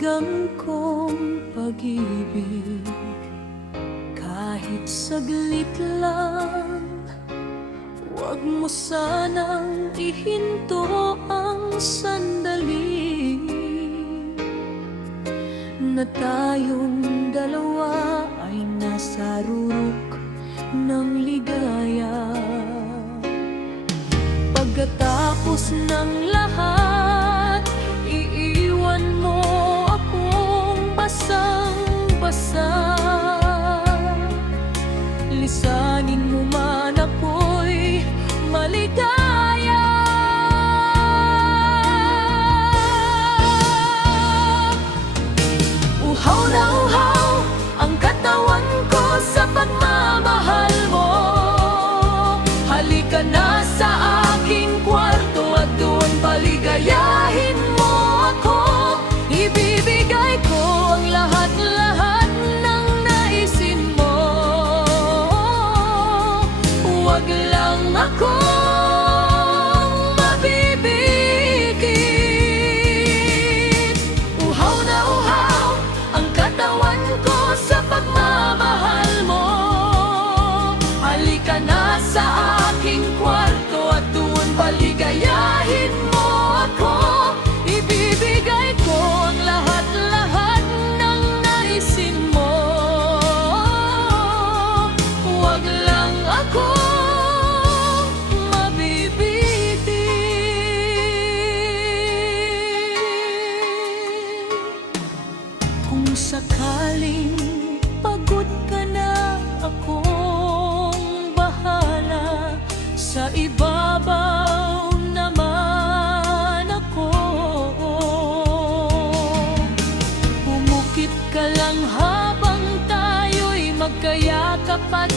kaibigan kong pag-ibig, kahit saglit lang, huwag mo sanang ihinto ang sandali na tayong dalawa ay nasa rurok ng ligaya. Pagkatapos ng lahat, iiwan mo akong basang-basa. Lisanin mo man ako'y maligaya. Uhaw na uhaw ang katawan ko sa pagmamahal mo. Halika na sa aking kwarto at doon paligayahin mo ako. Ibibigay ko ang lahat-lahat ng naisin mo. Huwag lang akong mabibigit. Uhaw na uhaw ang katawan ko sa pagmamahal mo. Halika na sa aking kwarto at doon paligayahin mo ako. Ibibigay ko ang lahat-lahat ng naisin mo. Huwag lang akong mabibitin. Kung sakaling pagod ka na, akong bahala. Sa ibabaw naman ako. Bumukit ka lang habang tayo'y magkayakap at